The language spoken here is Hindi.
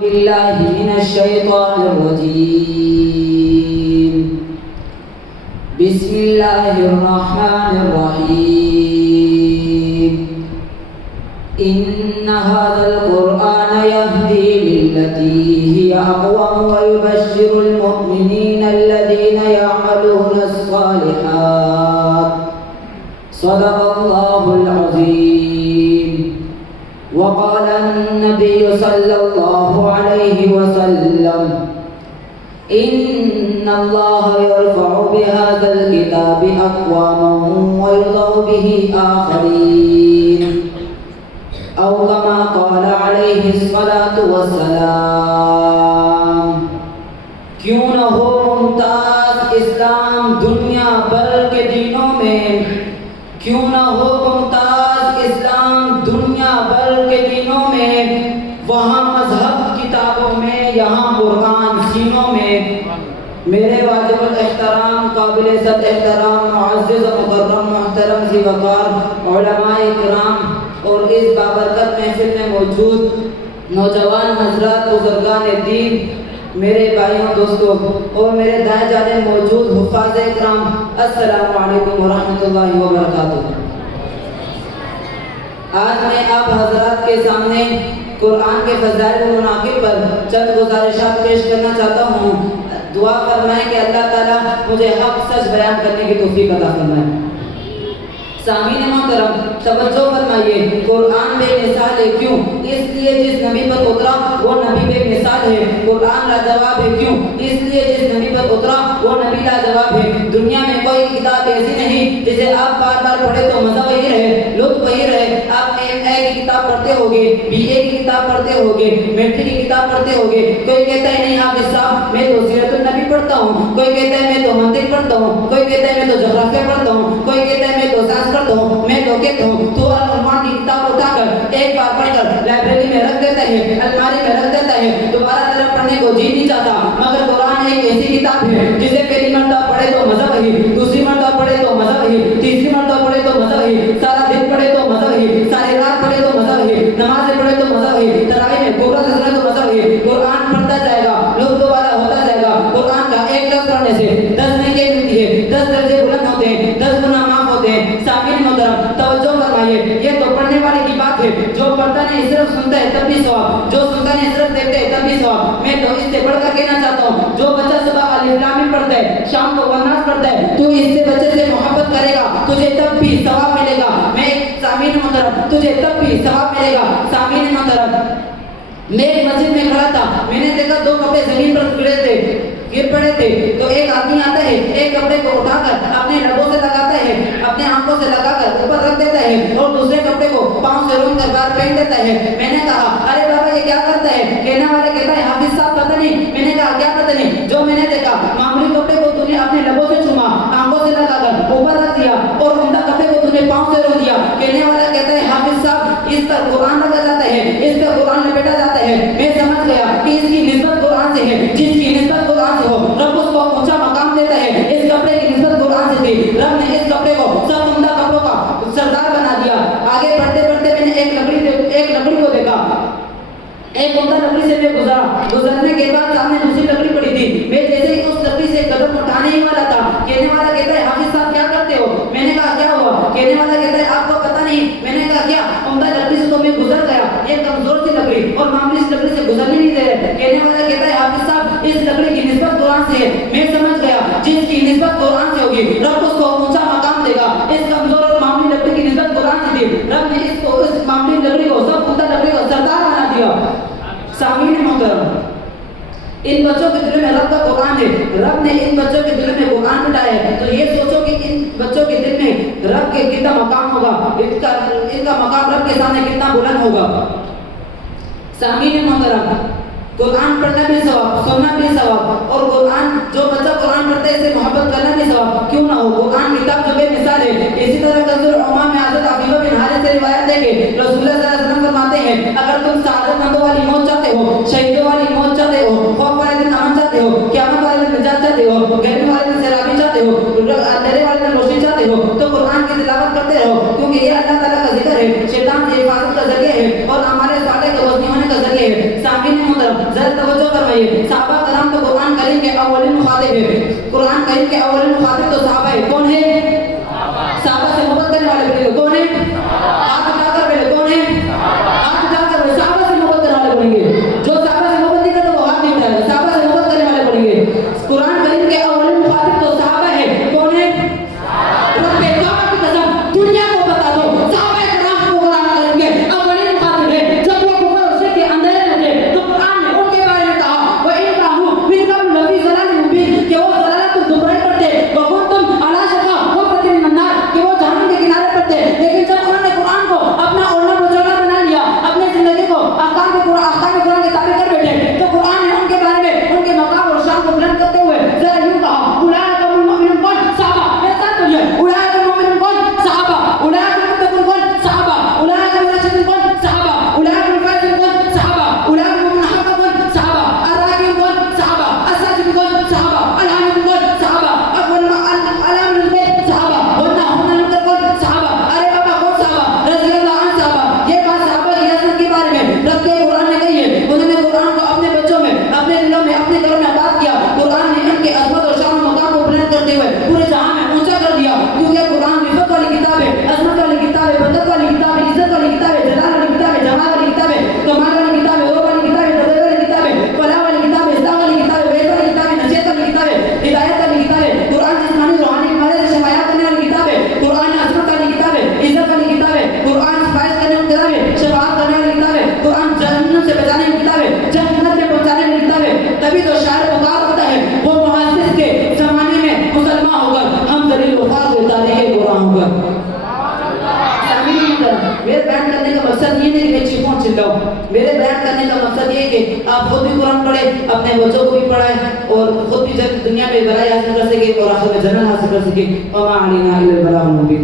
बिल्लाहि मिनश्शैतानिर्रजीम बिस्मिल्लाहिर्रहमानिर्रहीम इन्ना हाज़ल क़ुरआन यहदी लिल्लती हिया अक़वम व युबश्शिरुल मुमिनीना अल्लज़ीना यअमलूनस सालिहात सदक़ल्लाहुल अज़ीम वक़ाल अन्नबी सल्लल्लाहु अलैहि वसल्लम इन्नल्लाह यरफ़उ बिहाज़ल किताबि अक़वामन व यज़उ बिही आख़रीन औ कमा क़ाल अलैहिस्सलातु वस्सलाम। क्यों न हो मुमताज़ इस्लाम दुनिया भर के दीनों में, क्यों न हो मुमताज़ इस्लाम दुनिया भर के दीनों में, वहाँ मजहब किताबों में, यहाँ कुरान सीनों में। मेरे वाजिबुल एहतराम काबिल इज़्ज़त एहतराम मुअज़्ज़िज़ मुकर्रम मुहतरम ज़ी वक़ार उलमाए किराम और इस बाबरकत महफिल में मौजूद नौजवान हज़रात बुज़ुर्गान दीन, मेरे भाइयों दोस्तों और मेरे दाएं जाने मौजूद हुफ़ाज़ इकराम, अस्सलामु अलैकुम व रहमतुल्लाहि व बरकातुहू। आज मैं आप हज़रात के सामने कुरान के फ़ज़ाइल व मनाक़िब पर चंद गुज़ारिशात पेश करना चाहता हूँ। दुआ फरमाएं कि अल्लाह ताला मुझे हक़ सच बयान करने की तौफ़ीक़ अता फरमाए। सामीन मोहतरम तवज्जो फरमाइए, कुरान बेमिसाल है क्यों? इसलिए जिस नबी पर उतरा वो नबी बेमिसाल है। कुरान लाजवाब है क्यों? इसलिए जिस नबी पर उतरा वो नबी लाजवाब है। दुनिया में कोई किताब ऐसी नहीं जिसे आप बार बार पढ़े तो मज़ा वही रहे, लुत्फ़ वही रहे। आप MA की किताब पढ़ते होगे, BA की किताब पढ़ते होगे, मैट्रिक की किताब पढ़ते होगे। कोई कहता है नहीं हाफ़िज़ साहब मैं तो सीरतुन नबी पढ़ता हूँ, कोई कहता है मैं तो मंतिक़ पढ़ता हूँ, कोई कहता है मैं तो जोग्राफिया पढ़ता हूँ, कोई कहता है मैं तो साइंस पढ़ता हूँ। मैं तो कहता हूँ तू अल-कुरान की किताब उठाकर एक बार पढ़कर लाइब्रेरी में रख देता है, अलमारी में रख देता है, दोबारा तरफ पढ़ने को जी नहीं चाहता। मगर कुरान एक ऐसी किताब है जिसे पहली मर्तबा पढ़े तो मज़ा वही, दूसरी मर्तबा पढ़े तो मज़ा वही, तीसरी मर्तबा पढ़े तो मज़ा वही, सारा दिन पढ़े तो मज़ा वही, सारी रात पढ़े तो मज़ा वही, नमाज़ पढ़े तो मज़ा वही, तरावी में पूरा सुने तो मज़ा वही। कुरान पढ़ता जाएगा, लुत्फ़ वाला होता जाएगा। कुरान का एक लफ्ज़ पढ़ने से 10 नेकी मिलती है, 10 दर्जे बुलंद होते हैं, 10 गुनाह माफ होते हैं। सामीन मोहतरम तवज्जो फरमाइए, ये तो पढ़ने वाले की बात है। जो पढ़ता नहीं सिर्फ सुनता है तब भी सवाब, जो सुनता नहीं सिर्फ देखते है तब भी सवाब। मैं तो इससे बढ़कर कहना चाहता हूँ, जो बच्चा सुबह अलिफ लाम मीम पढ़ता है, शाम को वन्नास पढ़ता है, तू इससे बच्चे से मोहब्बत करेगा, तुझे तब भी सवाब मिलेगा। मैं सामीन मोहतरम तुझे तब भी सवाब मिलेगा। सामीन मोहतरम मैं एक मस्जिद में खड़ा था, मैंने देखा 2 कपड़े जमीन पर गिर पड़े थे। तो एक आदमी आता है, एक कपड़े को उठाकर अपने लबों से लगाता है, अपने आंखों से लगाकर ऊपर रख देता है और दूसरे कपड़े को पांव से रोक कर बाहर फेंक देता है। मैंने कहा अरे बाबा ये क्या करता है? कहने वाले कहता है हाफिज साहब पता नहीं। मैंने कहा क्या पता नहीं? जो मैंने देखा मामूली कपड़े को तूने अपने लबों से चूमा, आंखों से लगाकर ऊपर रख दिया और उम्दा कपड़े को तूने पांव से रोक दिया। कहने वाला कहता है हाफिज साहब इस पर कुरान रखा जाता है, इस पर कुरान लपेटा जाता है। मैं समझ गया कि इसकी निस्बत कुरान से है, जिसकी निस्बत कुरान से हो रब उसको ऊंचा मकाम देता है। इस कपड़े की निस्बत कुरान से थी, रब ने इस कपड़े को सब उम्दा कपड़ों का सरदार बना दिया। आगे बढ़ते बढ़ते मैंने एक लकड़ी को देखा, एक उम्दा लकड़ी से मैं गुजरने के बाद सामने दूसरी लकड़ी पड़ी थी। मैं जैसे ही उस लकड़ी से कदम उठाने ही वाला था, कहने वाला कहता है हाफिज साहब क्या करते हो? मैंने कहा क्या हुआ? कहने वाला कहता है आपको पता नहीं? मैंने कहा क्या? उम्दा लकड़ी से तो मैं गुजर गया, ये कमजोर सी लकड़ी और मामूली इस लकड़ी से गुजरने नहीं दे रहे। कहने वाला कहता है हाफिज साहब इस लकड़ी की निस्बत कुरान से है। मैं समझ गया जिसकी निस्बत कुरान से होगी रब उसको ऊंचा मकाम देगा। इस कमजोर और मामूली लकड़ी की निस्बत कुरान से थी, रब ने इसको इस मामूली लकड़ी को सब उम्दा लकड़ी को सरदार बना दिया। सामीन मोहतरम इन बच्चों के दिल में रब का कुरान है, रब ने इन बच्चों के दिल में कुरान बिठाया है। तो ये सोचो कि इन बच्चों के दिल में रब के कितना मकाम होगा, इनका मकाम रब के सामने कितना बुलंद होगा। सामीन मोहतरम कुरान पढ़ना भी सवाब, सुनना भी सवाब और कुरान जो बच्चा कुरान पढ़ता है इससे मोहब्बत करना भी सवाब। क्यों ना हो? कुरान किताब जो बेमिसाल है। इसी तरह कंजुल उम्मा में हज़रत अबीबा बिन हारिस से रिवायत है कि रसूलुल्लाह सल्लल्लाहु अलैहि वसल्लम फरमाते हैं अगर तुम सआदतमंदों वाली मौत चाहते हो, शहीदों वाली मौत चाहते हो, खौफ वाले दिन अमन चाहते हो, क़यामत वाले दिन निजात चाहते हो, गर्मी वाले दिन सैलाबी चाहते हो, अंधेरे वाले दिन रोशनी चाहते हो, तो कुरान की तिलावत करते रहो। क्योंकि ये अल्लाह ताला का जिक्र है, शैतान से हिफाजत का जरिया है और हमारे साले के वज़नी होने का जरिया है। सामीन मोहतरम फरमाइए, सहाबा कराम तो कुरान करीम के अव्वलिन मुखातिब है। कुरान करीम के अव्वलिन मुखातिब तो सहाबा है। कौन है? सहाबा से मोहब्बत करने वाले बनेंगे। कौन है? हाथ उठाकर बोले कौन है? हाथ उठाकर बोले सहाबा से मोहब्बत करने वाले बनेंगे। जो सहाबा से मोहब्बत नहीं करता वो हाथ नहीं उठाएगा, सहाबा से मोहब्बत करने वाले बनेंगे। कुरान करीम के अव्वलिन मुखातिब तो सहाबा है। कौन है? रब्बे काबा की कसम, दुनिया को बता दो सहाबा कराम को कुरान करीम के अव्वलिन मुखातिब है। जब वो कुफर और शिर्क के अंधेरे में थे तो कुरान ने उनके बारे में कहा व इन काहू मिन कब्ल लफी ज़लालिन मुबीन, कि वो ज़लालतुल दुबरई पर थे। व कुंतुम अला शफ़ा हुफ़्रतिन मिनन नार, कि वो जहन्नम के किनारे पर थे। लेकिन जब उन्होंने कुरान को अपना ओढ़ना बिछौना बना लिया, अपनी जिंदगी को अहकाम कुरान के ताबे कर बैठे, तो कुरान ने उनके बारे में उनके मकाम और शान को बुलंद करते हुए जरा यूं कहा उलाइका हुमुल मुमिनून कौन? सहाबा। ऐसा तो ये उलाइका मुमिनून कौन? सहाबा। उलाइका मुत्तक़ून कौन? सहाबा। उलाइका मुरशिदून कौन? सहाबा। उलाइका फाइज़ून कौन? सहाबा। उलाइका मुमिनून हक़्क़न कौन? सहाबा। अर्राकिऊन कौन? सहाबा। अस्साजिदून कौन? सहाबा। अलहामिदून कौन? सहाबा। अलहामिदून कौन? सहाबा। वन्नाहून अनिल मुनकर कौन? सहाबा। अरे बाबा कौन सहाबा? रज़ियल्लाहु अन्हु सहाबा। ये बात सहाबा की असमत के बारे में रब के कुरान ने कही है। उन्होंने कुरान को अपने बच्चों में, अपने दिलों में, अपने घरों में आबाद किया। कुरान ने इनके अज़मत और शान और मकाम को बुलंद करते हुए पूरे जहां में ऊंचा कर दिया, क्योंकि कुरान रिफ़त वाली किताब है, अज़मत वाली किताब है, बरकत वाली किताब है, इज्जत वाली किताब है, जलाल वाली किताब है, जमाल वाली किताब है, कमाल वाली किताब है, रूह वाली किताब है, तदब्बुर वाली किताब है, फलाह वाली किताब है, इस्लाह वाली किताब है, वैद वाली किताब है, नसीहत वाली किताब है, हिदायत वाली किताब है। कुरान जिस्मानी रूहानी बीमारी से शिफाया करने वाली किताब है। कुरान अज़मत वाली किताब है, इज्जत वाली किताब है। कुरान सिफारिश करने वाली किताब है, शफ़ाअत करने वाली किताब है। कुरान जहन्नम से बचाने की किताब है, जन्नत में पहुंचाने की किताब है। तभी तो शायर पुकार होता है वो मुहद्दिस के जमाने में मुसलमान होकर हम दलील वफार के तारीख़ कुरान होकर। मेरे बयान करने का मकसद ये नहीं कि मैं चीखूं चिल्लाऊं। मेरे बयान करने का मकसद ये कि आप खुद भी कुरान पढ़ें, अपने बच्चों को भी पढ़ाएं और खुद भी जब दुनिया में भलाई हासिल कर सके और आखिरत में जन्नत हासिल कर सके। वमा अलैना इल्लल बलागुल मुबीन।